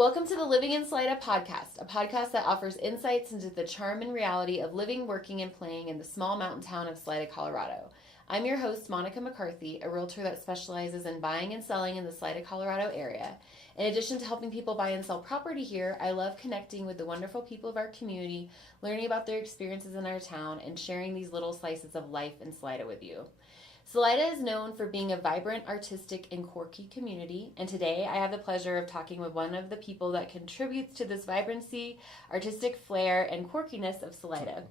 Welcome to the Living in Salida podcast, a podcast that offers insights into the charm and reality of living, working, and playing in the small mountain town of Salida, Colorado. I'm your host, McCarthy, a realtor that specializes in buying and selling in the Salida, Colorado area. In addition to helping people buy and sell property here, I love connecting with the wonderful people of our community, learning about their experiences in our town, and sharing these little slices of life in Salida with you. Salida is known for being a vibrant, artistic, and quirky community, and today I have the pleasure of talking with one of the people that contributes to this vibrancy, artistic flair, and quirkiness of Salida,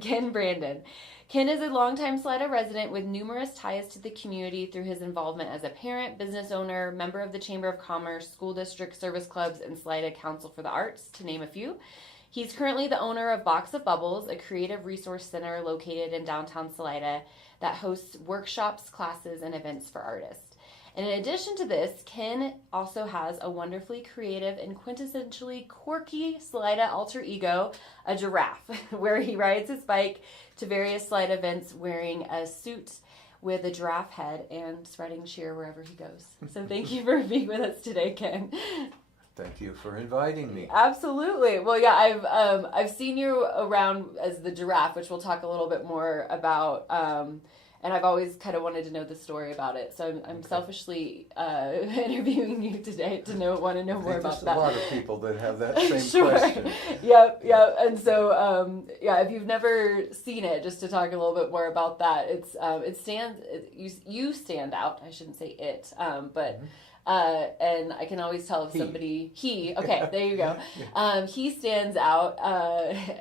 Ken Brandon. Ken is a longtime Salida resident with numerous ties to the community through his involvement as a parent, business owner, member of the Chamber of Commerce, school district service clubs, and Salida Council for the Arts, to name a few. He's currently the owner of Box of Bubbles, a creative resource center located in downtown Salida that hosts workshops, classes, and events for artists. And in addition to this, Ken also has a wonderfully creative and quintessentially quirky Salida alter ego, a giraffe, where he rides his bike to various Salida events wearing a suit with a giraffe head and spreading cheer wherever he goes. So thank you for being with us today, Ken. Thank you for inviting me. Absolutely. Well, yeah, I've seen you around as the giraffe, which we'll talk a little bit more about. And I've always kind of wanted to know the story about it. So I'm selfishly interviewing you today to want to know more about that. There's a lot of people that have that same Sure. question. Yep. And so, if you've never seen it, just to talk a little bit more about that, you stand out. I shouldn't say it, but. And I can always tell if somebody, there you go. He stands out,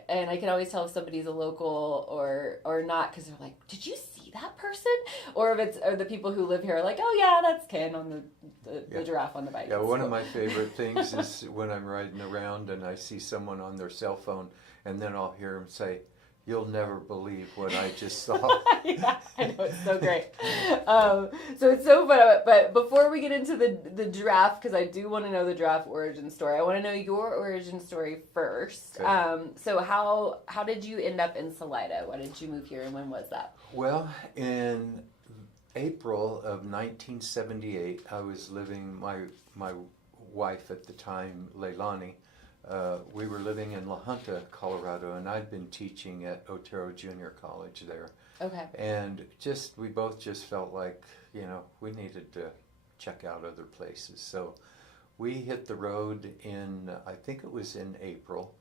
and I can always tell if somebody's a local or not, because they're like, did you see that person? Or the people who live here are like, oh yeah, that's Ken on the giraffe on the bike. Yeah, one of my favorite things is when I'm riding around and I see someone on their cell phone, and then I'll hear them say, "You'll never believe what I just saw." Yeah, I know, it's so great. So it's so fun. But before we get into the giraffe, because I do want to know the giraffe origin story, I want to know your origin story first. Okay. So how did you end up in Salida? Why did you move here, and when was that? Well, in April of 1978, I was living, my wife at the time, Leilani, we were living in La Junta, Colorado, and I'd been teaching at Otero Junior College there. Okay. And we both just felt like, we needed to check out other places. So we hit the road I think it was in April,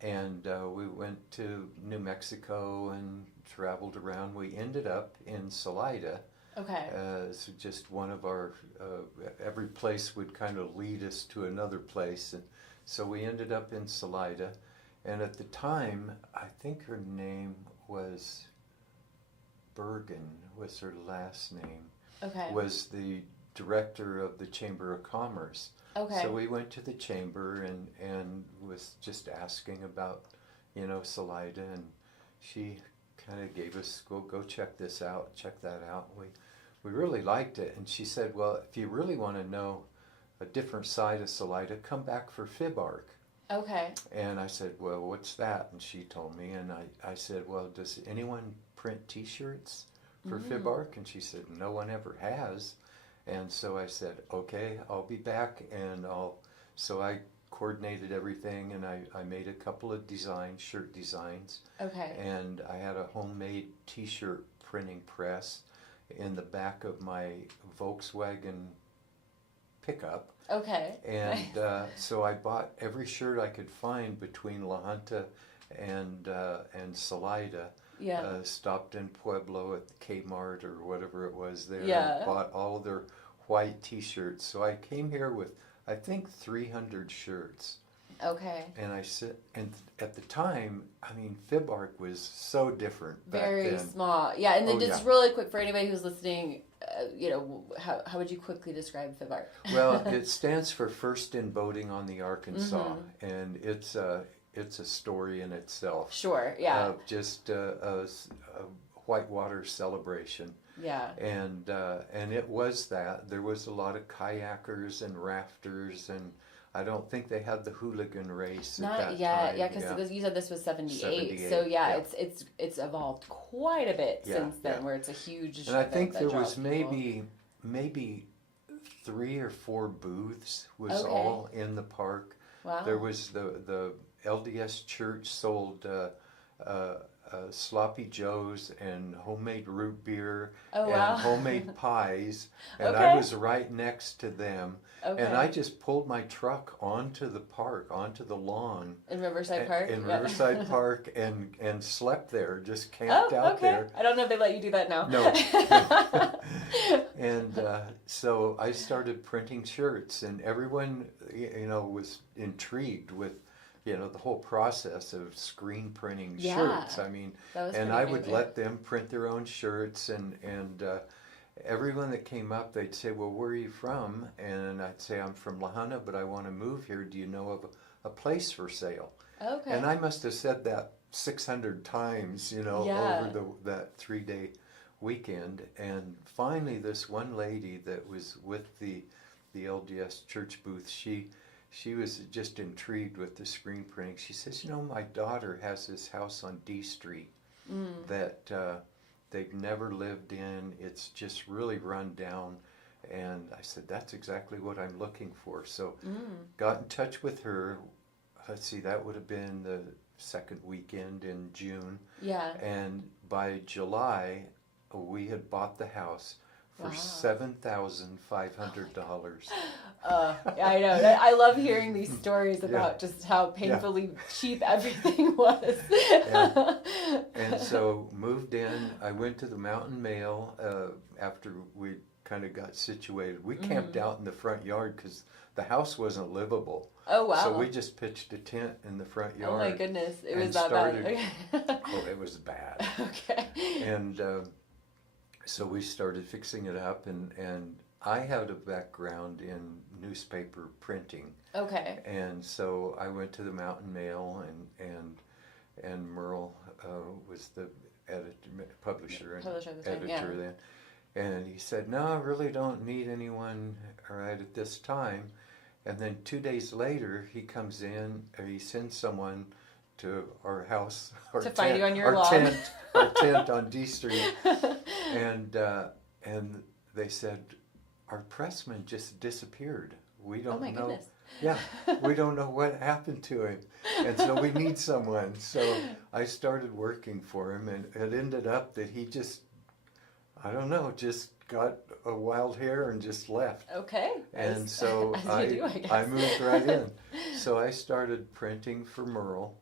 and we went to New Mexico and traveled around. We ended up in Salida. Okay. So just one of our, every place would kind of lead us to another place. And so we ended up in Salida, and at the time, I think her name was Bergen, was her last name. Okay. Was the director of the Chamber of Commerce. Okay. So we went to the chamber and was just asking about, Salida, and she kind of gave us, go check this out, check that out. We really liked it, and she said, well, if you really want to know a different side of Salida, come back for FibArk. Okay. And I said, well, what's that? And she told me, and I said, well, does anyone print T-shirts for FibArk? And she said, no one ever has. And so I said, okay, I'll be back, and so I coordinated everything, and I made a couple of shirt designs. Okay. And I had a homemade T-shirt printing press in the back of my Volkswagen pickup. Okay. And so I bought every shirt I could find between La Junta and Salida. Yeah. Stopped in Pueblo at the Kmart or whatever it was there. Yeah. And bought all of their white T-shirts. So I came here with, I think, 300 shirts. Okay. And and at the time, FibArk was so different back Very then. small. Yeah, and then really quick for anybody who's listening, how would you quickly describe FibArk? Well, it stands for First in Boating on the Arkansas, and it's a story in itself. Sure, yeah. Of just a whitewater celebration. Yeah. And it was that. There was a lot of kayakers and rafters, and I don't think they had the hooligan race at that time. Not yet, yeah, because you said this was 78. So it's evolved quite a bit since then, where it's a huge. And I think there was maybe 3 or 4 booths was all in the park. Wow. There was the LDS church sold sloppy joes and homemade root beer and homemade pies, and I was right next to them. And I just pulled my truck onto the park, onto the lawn. In Riverside Park? In Riverside Park, and slept there, just camped out there. I don't know if they let you do that now. No. And so I started printing shirts, and everyone, was intrigued with, the whole process of screen printing shirts. I mean, and I would let them print their own shirts, and everyone that came up, they'd say, well, where are you from? And I'd say, I'm from La Junta, but I want to move here. Do you know of a place for sale? Okay. And I must have said that 600 times, over that 3-day weekend. And finally, this one lady that was with the LDS church booth, she was just intrigued with the screen printing. She says, my daughter has this house on D Street that they've never lived in. It's just really run down. And I said, that's exactly what I'm looking for. So got in touch with her. Let's see, that would have been the second weekend in June. Yeah. And by July, we had bought the house for $7,500. I know. I love hearing these stories about just how painfully cheap everything was. And so moved in. I went to the Mountain Mail after we kind of got situated. We camped out in the front yard because the house wasn't livable. Oh, wow. So we just pitched a tent in the front yard. Oh, my goodness. It was that bad. Okay. It was bad. Okay. And so we started fixing it up, and I had a background in newspaper printing. Okay. And so I went to the Mountain Mail, and Merle was the publisher and editor then. And he said, no, I really don't need anyone right at this time. And then 2 days later, he comes in, or he sends someone to our house, to find you on your lawn. Our tent on D Street. And they said, our pressman just disappeared. We don't know. Goodness. Yeah, we don't know what happened to him. And so we need someone. So I started working for him, and it ended up that he just, I don't know, just got a wild hair and just left. Okay. And so I moved right in. So I started printing for Merle,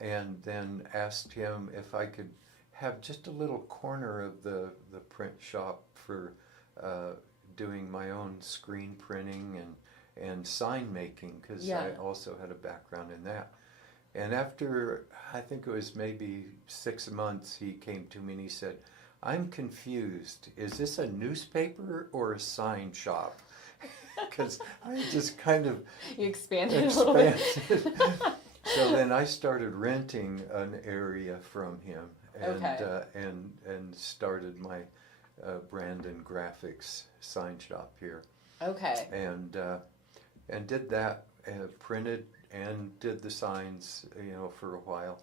and then asked him if I could have just a little corner of the print shop for doing my own screen printing and sign making, because I also had a background in that. And after, I think it was maybe 6 months, he came to me and he said, I'm confused. Is this a newspaper or a sign shop? Because I just kind of expanded a little bit. So then I started renting an area from him, and started my Brandon Graphics sign shop here. Okay. And did that, printed and did the signs, for a while.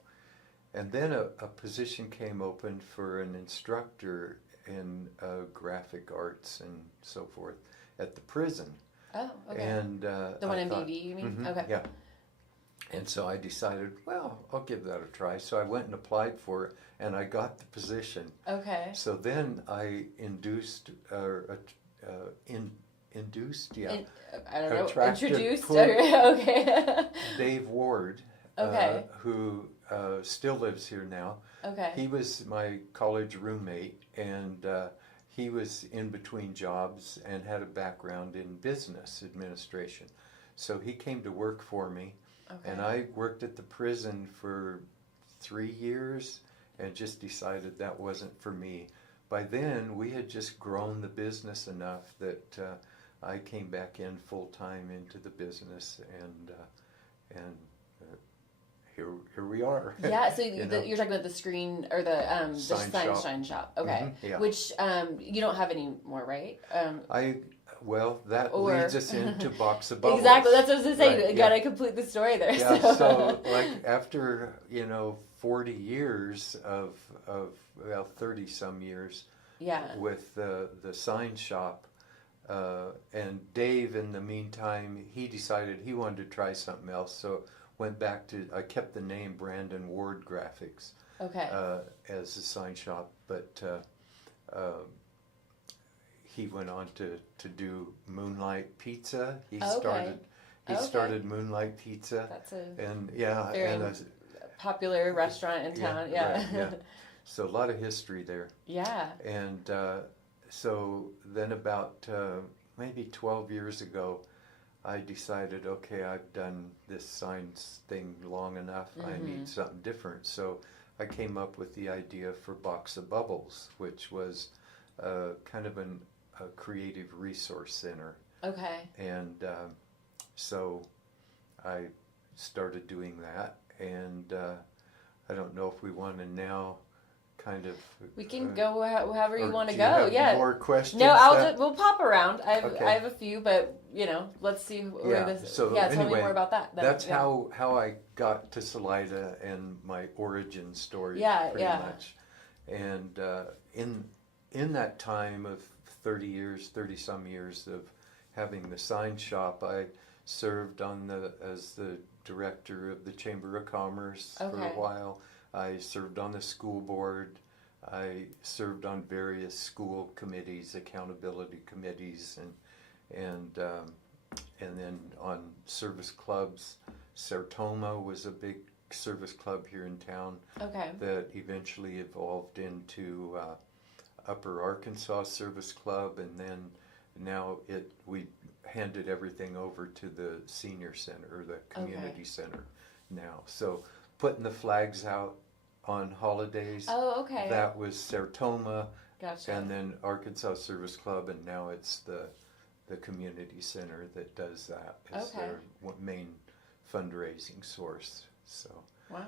And then a position came open for an instructor in graphic arts and so forth at the prison. Oh, okay. And the one in BV, you mean? Okay. Yeah. And so I decided, well, I'll give that a try. So I went and applied for it, and I got the position. Okay. So then I introduced, Dave Ward, who still lives here now. Okay. He was my college roommate, and he was in between jobs and had a background in business administration. So he came to work for me, and I worked at the prison for 3 years and just decided that wasn't for me. By then, we had just grown the business enough that I came back in full-time into the business, and here we are. Yeah, so you're talking about the screen, or the sign shop. Okay. Mm-hmm, yeah. Which you don't have anymore, right? That leads us into Box of Bubbles. Exactly, that's what I was going to say. Right, You got to complete the story there. Yeah, so like after, 40 years of 30 some years with the sign shop, And Dave, in the meantime, he decided he wanted to try something else, so I kept the name Brandon Ward Graphics as a sign shop, but he went on to do Moonlight Pizza. He started Moonlight Pizza. That's a very popular restaurant in town. Yeah. Right, yeah. So a lot of history there. Yeah. And so then about maybe 12 years ago, I decided, okay, I've done this signs thing long enough. I need something different. So I came up with the idea for Box of Bubbles, which was kind of a creative resource center. Okay. And so I started doing that. And I don't know if we want to now kind of... We can go however you want to do go. You have more questions? No, we'll pop around. I have a few, but let's see where this. So tell anyway, me more about that. That's how I got to Salida and my origin story. Pretty much. And in that time of 30 some years of having the sign shop, I served as the director of the Chamber of Commerce for a while. I served on the school board. I served on various school committees, accountability committees, and then on service clubs. Sertoma was a big service club here in town that eventually evolved into Upper Arkansas Service Club, and then now we handed everything over to the senior center, or the community center now. So putting the flags out on holidays. That was Sertoma. Gotcha. And then Arkansas Service Club, and now it's the community center that does that as their main fundraising source. So. Wow.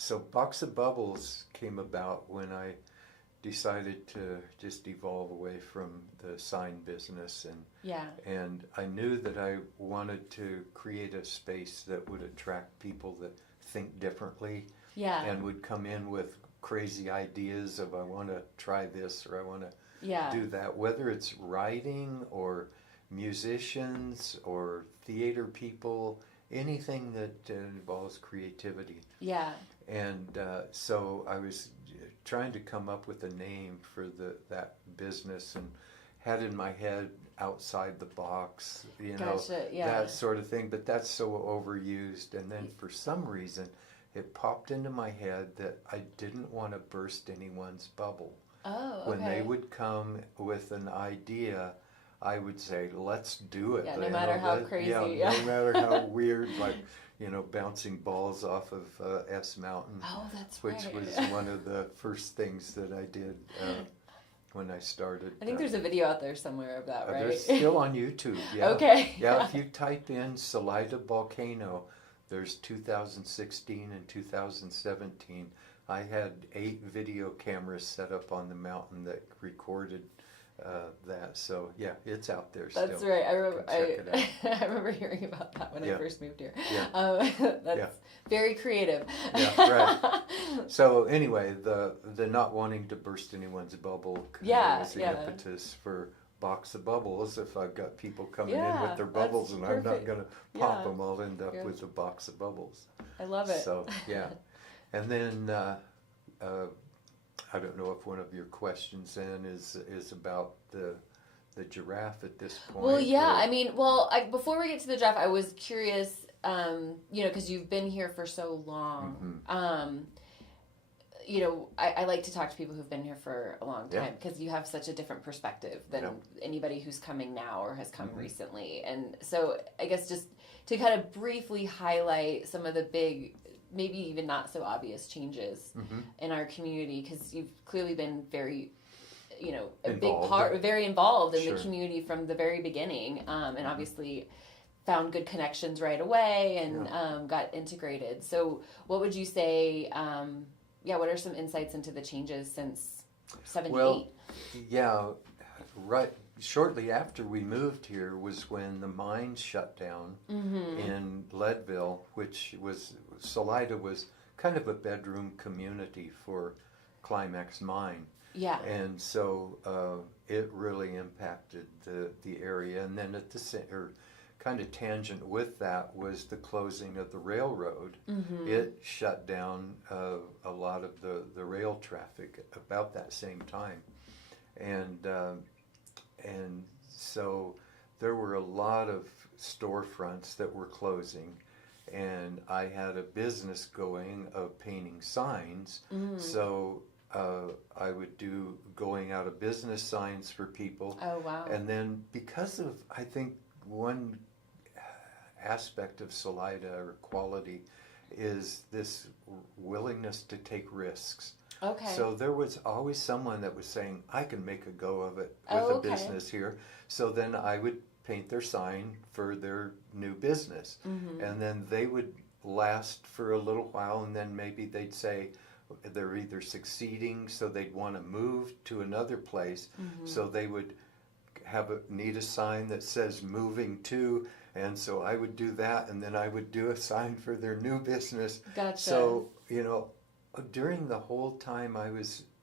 So Box of Bubbles came about when I decided to just evolve away from the sign business, and I knew that I wanted to create a space that would attract people that think differently and would come in with crazy ideas of I want to try this or I want to do that, whether it's writing or musicians or theater people, anything that involves creativity. And so I was trying to come up with a name for that business, and had in my head outside the box, that sort of thing, but that's so overused. And then for some reason it popped into my head that I didn't want to burst anyone's bubble. When they would come with an idea, I would say, let's do it. No matter how crazy. No matter how weird, like, bouncing balls off of S Mountain. That's which was one of the first things that I did when I started. I think there's a video out there somewhere of that, right? There's still on YouTube. Yeah. Okay. Yeah, if you type in Salida Volcano, there's 2016 and 2017. I had 8 video cameras set up on the mountain that recorded that. So yeah, it's out there still. That's right. I remember hearing about that when I first moved here. That's very creative. Right. So anyway, the not wanting to burst anyone's bubble was the impetus for Box of Bubbles. If I've got people coming in with their bubbles and I'm not going to pop them, I'll end up with a box of bubbles. I love it. So yeah. And then I don't know if one of your questions then is about the giraffe at this point. Well, before we get to the giraffe, I was curious, because you've been here for so long. I like to talk to people who've been here for a long time because you have such a different perspective than anybody who's coming now or has come recently. And so I guess just to kind of briefly highlight some of the big, maybe even not so obvious changes in our community, because you've clearly been very, a big part, very involved in the community from the very beginning, and obviously found good connections right away and got integrated. So what would you say, what are some insights into the changes since 78? Well, right. Shortly after we moved here was when the mine shut down in Leadville, which was, Salida was kind of a bedroom community for Climax Mine. Yeah. And so it really impacted the area. And then at the kind of tangent with that was the closing of the railroad. Mm-hmm. It shut down a lot of the rail traffic about that same time. And so there were a lot of storefronts that were closing, and I had a business going of painting signs. So I would do going out of business signs for people. Oh, wow. And then because of, I think, one aspect of Salida or quality is this willingness to take risks. Okay. So there was always someone that was saying, I can make a go of it with a business here. So then I would paint their sign for their new business. And then they would last for a little while, and then maybe they'd say they're either succeeding, so they'd want to move to another place. So they would need a sign that says moving to, and so I would do that, and then I would do a sign for their new business. Gotcha. So, during the whole time I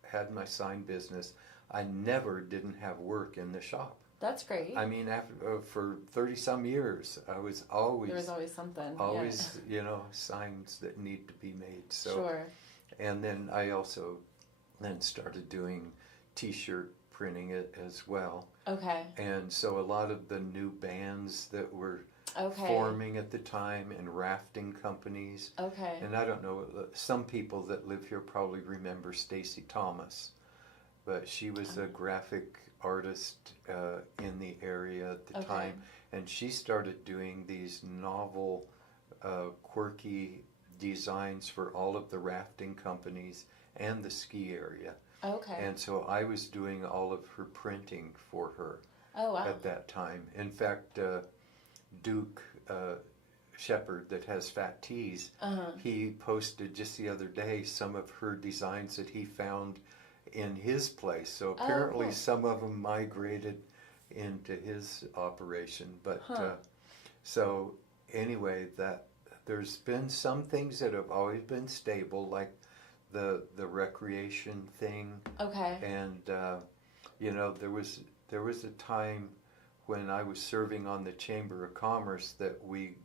had my sign business, I never didn't have work in the shop. That's great. I mean, after for 30-some years, I was always... There was always something. Always, signs that need to be made. So, sure. And then I also then started doing T-shirt printing as well. Okay. And so a lot of the new bands that were forming at the time and rafting companies. Okay. And I don't know, some people that live here probably remember Stacy Thomas, but she was a graphic artist in the area at the time, and she started doing these novel, quirky designs for all of the rafting companies and the ski area. Okay. And so I was doing all of her printing for her at that time. In fact, Duke Shepard that has Fat Tees, he posted just the other day some of her designs that he found in his place. So apparently some of them migrated into his operation. But so anyway, that there's been some things that have always been stable, like the recreation thing. Okay. And there was a time when I was serving on the Chamber of Commerce that we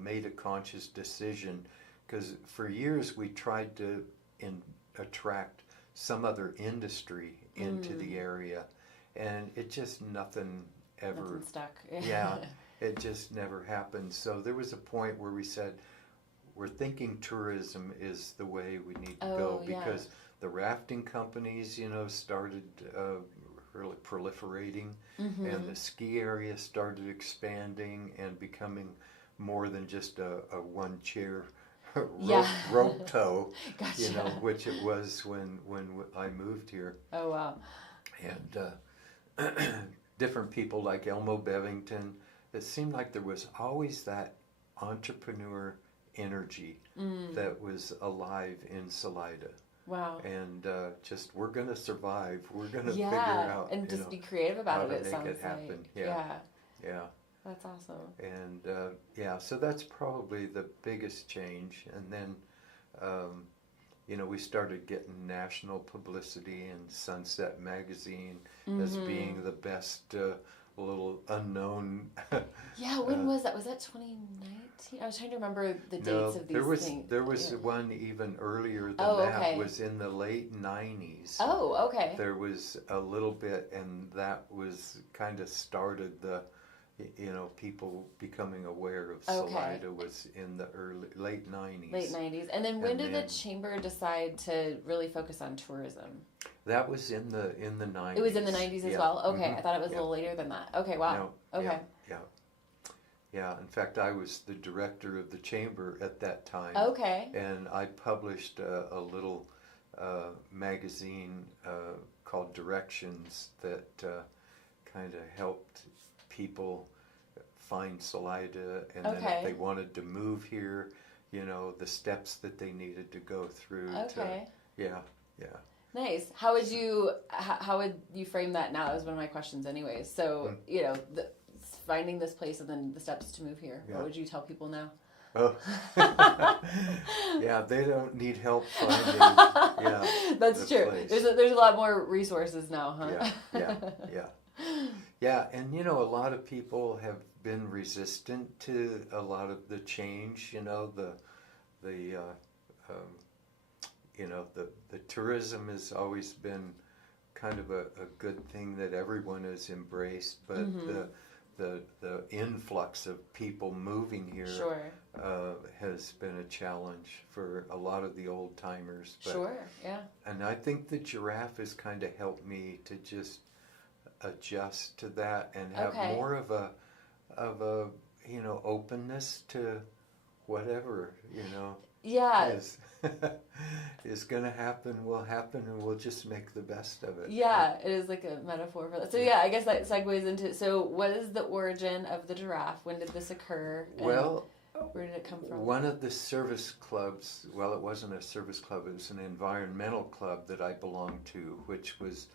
made a conscious decision, because for years we tried to attract some other industry into the area, and it just nothing stuck. Yeah, it just never happened. So there was a point where we said, we're thinking tourism is the way we need to go, because the rafting companies, started really proliferating, and the ski area started expanding and becoming more than just a one-chair rope tow, Gotcha. Which it was when I moved here. Oh, wow. And different people like Elmo Bevington, it seemed like there was always that entrepreneur energy that was alive in Salida. Wow. And just, we're going to survive. We're going to figure out, and just be creative about it. It sounds make it happen. Like. Yeah. That's awesome. And so that's probably the biggest change. And then, we started getting national publicity in Sunset Magazine as being the best little unknown. Yeah, when was that? Was that 2019? I was trying to remember the dates of these things. There was one even earlier than that. Was in the late 90s. Oh, okay. There was a little bit, and that was kind of started the, people becoming aware of Salida was in the late 90s. Late 90s. And then when did the Chamber decide to really focus on tourism? That was in the 90s. It was in the 90s as well? Okay, I thought it was a little later than that. Okay, wow. No, okay. Yeah, in fact, I was the director of the Chamber at that time. Okay. And I published a little magazine called Directions that kind of helped people find Salida, and then if they wanted to move here, the steps that they needed to go through. Okay. Yeah. Nice. How would you frame that now? That was one of my questions anyways. So, finding this place and then the steps to move here. Yeah. What would you tell people now? Oh, yeah, they don't need help finding. Yeah, that's true. place. There's a lot more resources now, huh? Yeah. And a lot of people have been resistant to a lot of the change. The tourism has always been kind of a good thing that everyone has embraced, but the influx of people moving here Sure. has been a challenge for a lot of the old timers. Sure, yeah. And I think the Giraffe has kind of helped me to just adjust to that and have more of a openness to whatever Yeah. is going to happen will happen, and we'll just make the best of it. Yeah, it is like a metaphor for that. So yeah, I guess that segues into, so what is the origin of the Giraffe? When did this occur? Well, where did it come from? One of the service clubs, well, it wasn't a service club, it was an environmental club that I belonged to, which was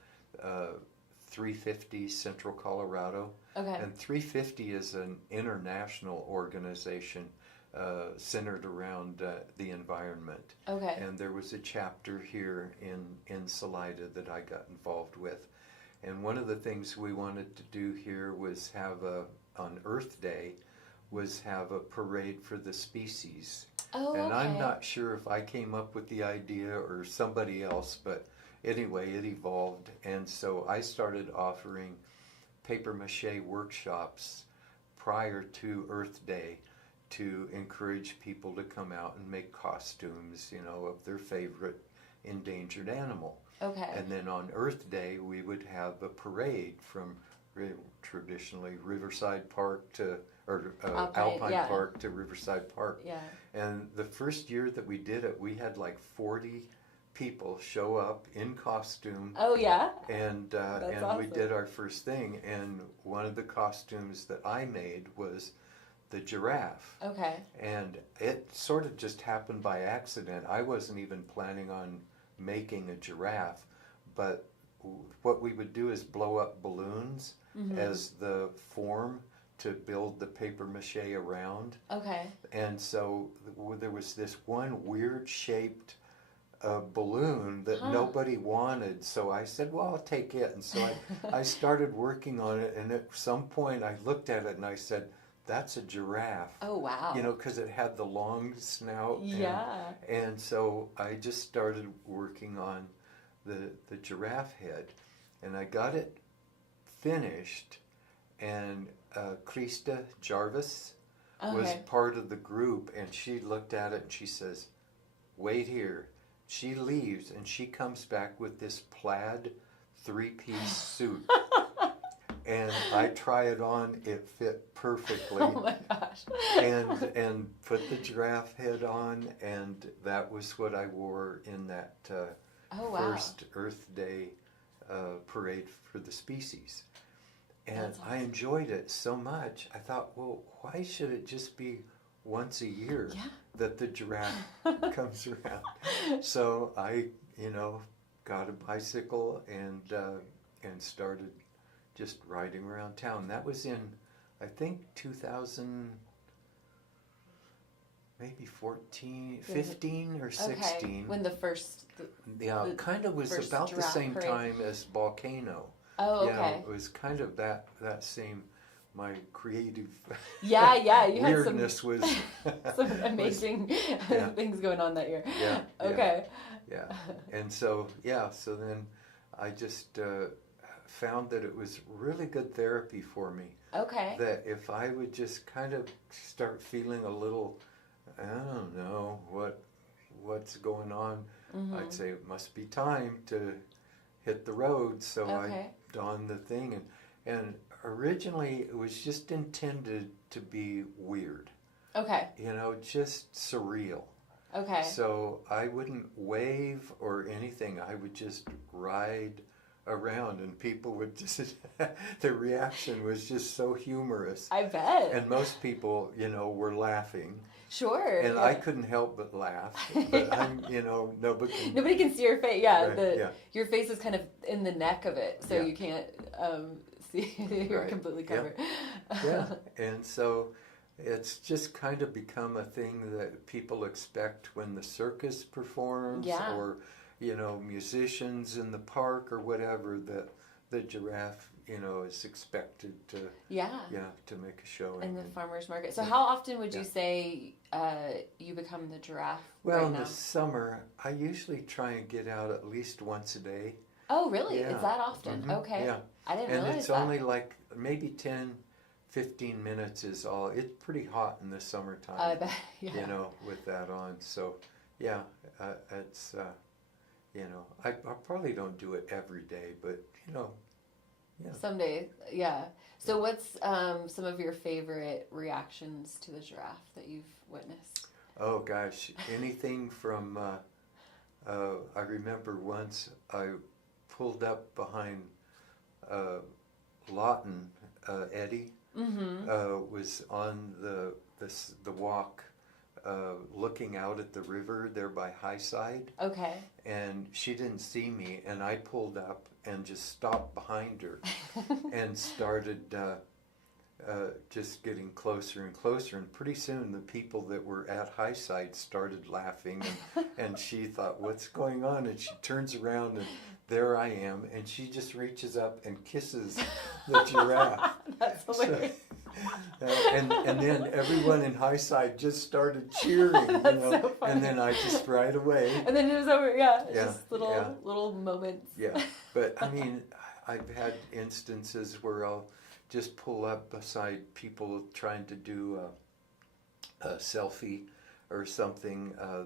350 Central Colorado. Okay. And 350 is an international organization centered around the environment. Okay. And there was a chapter here in Salida that I got involved with. And one of the things we wanted to do here was on Earth Day, was have a parade for the species. Oh, and okay. I'm not sure if I came up with the idea or somebody else, but anyway, it evolved. And so I started offering paper mache workshops prior to Earth Day to encourage people to come out and make costumes, of their favorite endangered animal. Okay. And then on Earth Day, we would have a parade from traditionally Riverside Park Alpine Park to Riverside Park. Yeah. And the first year that we did it, we had like 40 people show up in costume. Oh yeah. And awesome. We did our first thing, and one of the costumes that I made was the giraffe. Okay. And it sort of just happened by accident. I wasn't even planning on making a giraffe, but what we would do is blow up balloons as the form to build the paper mache around. Okay. And so there was this one weird shaped balloon that nobody wanted, so I said, well, I'll take it. And so I started working on it, and at some point I looked at it and I said, that's a giraffe. Oh, wow. Because it had the long snout. Yeah. And so I just started working on the giraffe head, and I got it finished, and Krista Jarvis was part of the group, and she looked at it and she says, wait here. She leaves and she comes back with this plaid 3-piece suit. And I try it on, it fit perfectly. Oh my gosh. and put the giraffe head on, and that was what I wore in that first Earth Day parade for the species. And awesome. I enjoyed it so much, I thought, well, why should it just be once a year that the giraffe comes around? So I, got a bicycle and started just riding around town. That was in, I think, 2000, maybe 15 or 16. Okay. When the first... kind of was about the same time as Volcano. Oh, okay. Yeah, it was kind of that same, my creative you had weirdness was... some amazing things going on that year. Yeah. Okay. Yeah. And so then I just... found that it was really good therapy for me. Okay. That if I would just kind of start feeling a little, I don't know what's going on, I'd say it must be time to hit the road. So I donned the thing, and originally it was just intended to be weird. Okay. Just surreal. Okay. So I wouldn't wave or anything. I would just ride around, and people would just the reaction was just so humorous. I bet. And most people were laughing. Sure. And I couldn't help but laugh. But I'm nobody can see your face. Your face is kind of in the neck of it, so you can't see. You're completely covered. Yeah. And so it's just kind of become a thing that people expect when the circus performs, Yeah. or, you know, musicians in the park or whatever, that the giraffe, you know, is expected to, to make a showing. In the farmer's market. So how often would you Yeah. say you become the giraffe Well, right in now? the summer, I usually try and get out at least once a day. Oh, really? Yeah. It's that often? Mhm. Okay. Yeah. I didn't And realize it's that. only like maybe 10, 15 minutes is all. It's pretty hot in the summertime, I bet. Yeah. you know, with that on. So, yeah, it's, you know, I probably don't do it every day, but, you know, yeah. Someday, yeah. So what's some of your favorite reactions to the giraffe that you've witnessed? Oh, gosh, anything from, I remember once I pulled up behind Lawton, Eddie, was on the walk, looking out at the river there by Highside. Okay. And she didn't see me, and I pulled up and just stopped behind her and started just getting closer and closer. And pretty soon the people that were at Highside started laughing, and she thought, what's going on? And she turns around, and there I am, and she just reaches up and kisses the giraffe. That's hilarious. And then everyone in Highside just started cheering, you know, so funny. and then I just right away. And then it was over, yeah. Yeah, Just little moments. Yeah, but I mean, I've had instances where I'll just pull up beside people trying to do a selfie or something, a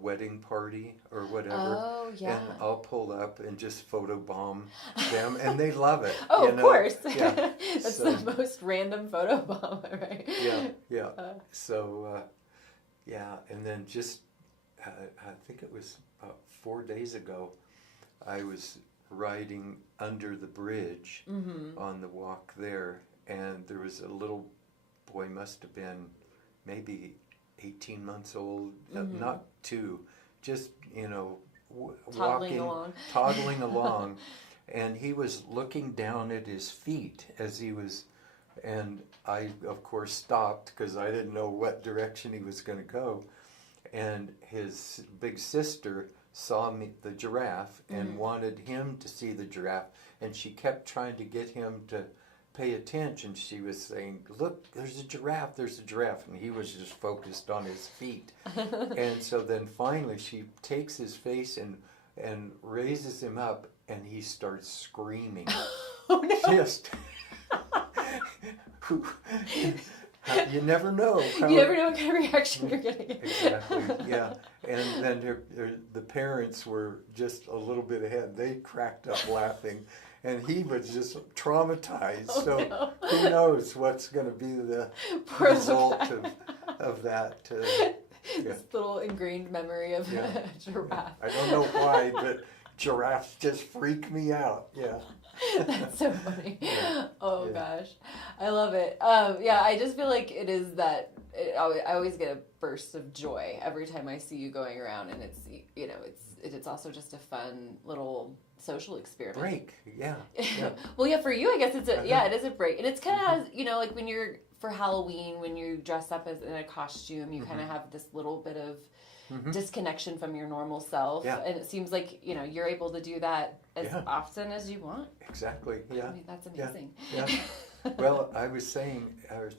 wedding party or whatever. Oh, yeah. And I'll pull up and just photobomb them, and they love it. Oh, you of know? course. Yeah. That's So- the most random photo bomb, right? Yeah. So, yeah, and then just, I think it was about 4 days ago, I was riding under the bridge on the walk there, and there was a little boy, must have been maybe 18 months old, not 2, just, you know, toddling along, and he was looking down at his feet as he was, and I, of course, stopped because I didn't know what direction he was going to go, and his big sister saw the giraffe and wanted him to see the giraffe, and she kept trying to get him to pay attention. She was saying, look, there's a giraffe, and he was just focused on his feet. And so then finally she takes his face and raises him up, and he starts screaming. Oh, no. Just you never know. You never know what kind of reaction you're going to get. Exactly, yeah. And then the parents were just a little bit ahead. They cracked up laughing, and he was just traumatized. Oh, so no. who knows what's going to be the Poor result of that. This little ingrained memory of Yeah. a giraffe. I don't know why, but giraffes just freak me out. Yeah. That's so funny. Yeah. Oh, Yeah. gosh. I love it. Yeah, I just feel like it is that I always get a burst of joy every time I see you going around, and it's, you know, it's also just a fun little social experiment. Break, yeah. Yeah. Well, yeah, for you, I guess it is a break. And it's kind of, you know, like when you're, for Halloween, when you dress up as in a costume, you kind of have this little bit of disconnection from your normal self. Yeah. And it seems like, you know, you're able to do that as Yeah. often as you want. Exactly, yeah. I mean, that's amazing. Yeah. Well, I was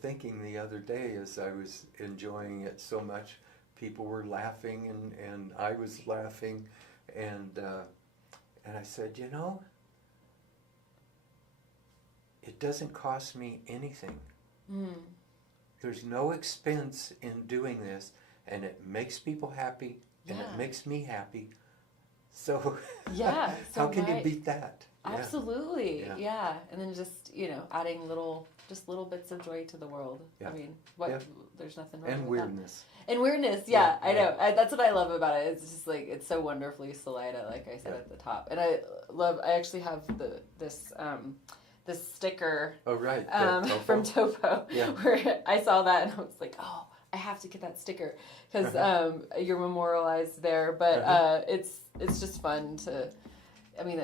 thinking the other day, as I was enjoying it so much, people were laughing and I was laughing, and I said, you know, it doesn't cost me anything. There's no expense in doing this, and it makes people happy, and it makes me happy. So, Yeah. So how can you right. beat that? Yeah. Absolutely. Yeah. Yeah. And then just, you know, adding little bits of joy to the world. Yeah. I mean, what? Yeah. There's nothing wrong And with weirdness. that. And weirdness, yeah, Yeah, I know. That's what I love about it. It's just like, it's so wonderfully Salida, like I said Yeah. at the top. And I actually have this sticker Oh, right. from Topo, Yeah. where I saw that and I was like, oh, I have to get that sticker because you're memorialized there. But it's just fun to, I mean,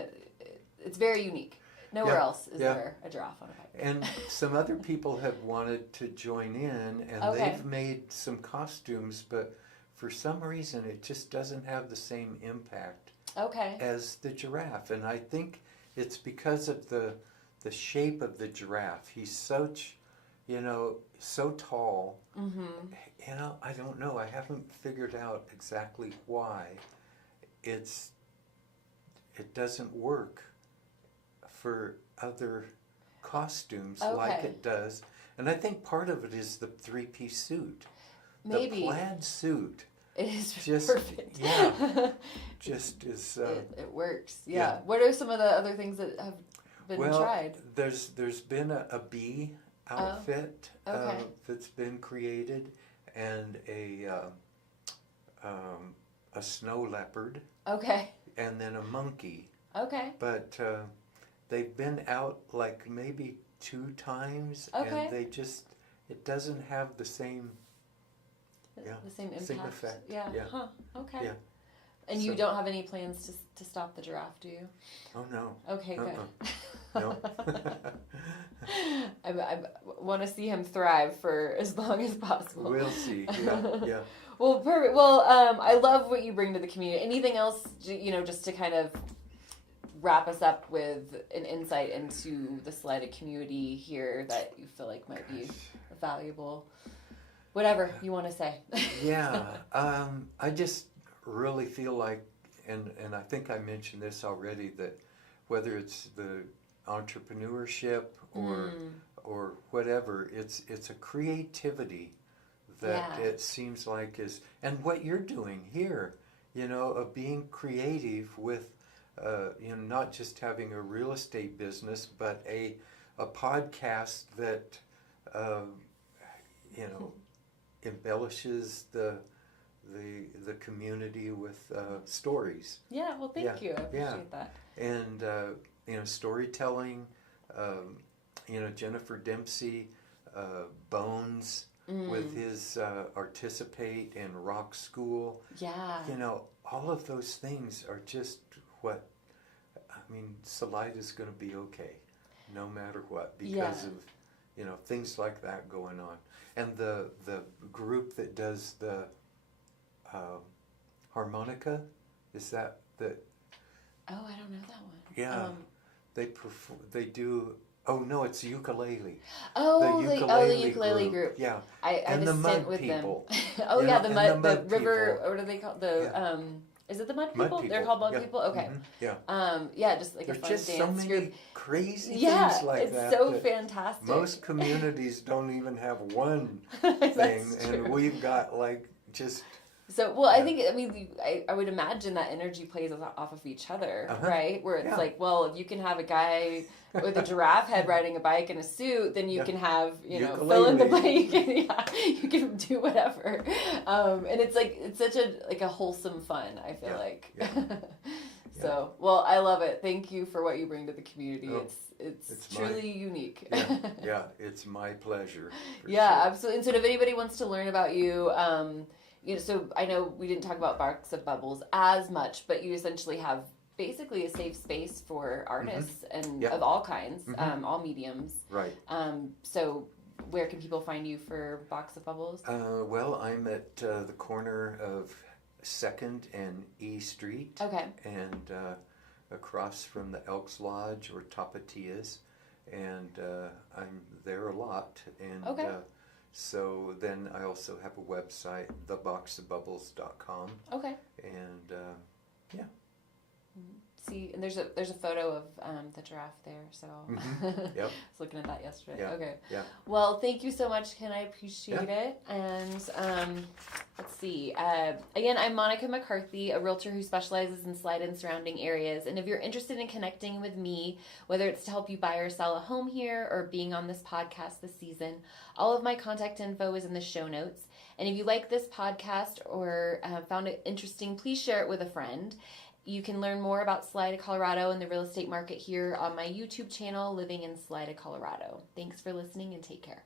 it's very unique. Nowhere else is there a giraffe on a bike. And some other people have wanted to join in, and they've made some costumes, but for some reason it just doesn't have the same impact as the giraffe. And I think it's because of the shape of the giraffe. He's such, so tall. I don't know. I haven't figured out exactly why it doesn't work for other costumes like it does. And I think part of it is the three-piece suit. Maybe. The plaid suit. It is just perfect. Yeah. Just is... it works. Yeah. What are some of the other things that have been tried? There's been a bee outfit that's been created, and a snow leopard. Okay. And then a monkey. Okay. But they've been out like maybe 2 times, and they just, it doesn't have the same... the same impact. Same effect. Yeah. Huh. Okay. Yeah. And you don't have any plans to stop the giraffe, do you? Oh, no. Okay, good. No. I want to see him thrive for as long as possible. We'll see. Yeah. Well, perfect. Well, I love what you bring to the community. Anything else, just to kind of wrap us up with an insight into the Salida community here that you feel like might be valuable? Whatever you want to say. Yeah. I just really feel like, and I think I mentioned this already, that whether it's the entrepreneurship or whatever, it's a creativity that it seems like is, and what you're doing here, of being creative with, not just having a real estate business, but a podcast that, embellishes the community with stories. Yeah, well, thank you. I appreciate that. And storytelling. Jennifer Dempsey, Bones, with his Artisipate and Rock School. Yeah. All of those things are just what, Salida's going to be okay, no matter what, because of, things like that going on. And the group that does the harmonica, is that the... Oh, I don't know that one. Yeah, they do... Oh, no, it's ukulele. Oh, the ukulele group. Yeah. I and had the a mud stint with people. them. Oh, yeah, the river, people. what are they called? Is it the mud people? Mud people. They're called mud people? Okay. Mm-hmm. Yeah, just like There's a fun just dance so many group. crazy things like that. Yeah, it's so fantastic. Most communities don't even have one thing, and we've got just... So, well, I think, I would imagine that energy plays off of each other, right? Where it's like, well, if you can have a guy with a giraffe head riding a bike in a suit, then you can have, fill in the blank. You can do whatever. And it's such a wholesome fun, I feel like. So, well, I love it. Thank you for what you bring to the community. Oh, it's truly unique. It's my pleasure. Absolutely. And so if anybody wants to learn about you, so I know we didn't talk about Box of Bubbles as much, but you essentially have basically a safe space for artists and of all kinds, all mediums. Right. So where can people find you for Box of Bubbles? Well, I'm at the corner of 2nd and E Street. Okay. And across from the Elks Lodge or Tapatias. And I'm there a lot. And so then I also have a website, theboxofbubbles.com. Okay. And See, and there's a photo of the giraffe there, so I was looking at that yesterday. Yeah. Okay. Yeah. Well, thank you so much, Ken. I appreciate it. And let's see. Again, I'm Monica McCarthy, a realtor who specializes in Salida and surrounding areas. And if you're interested in connecting with me, whether it's to help you buy or sell a home here or being on this podcast this season, all of my contact info is in the show notes. And if you like this podcast or found it interesting, please share it with a friend. You can learn more about Salida, Colorado and the real estate market here on my YouTube channel, Living in Salida, Colorado. Thanks for listening and take care.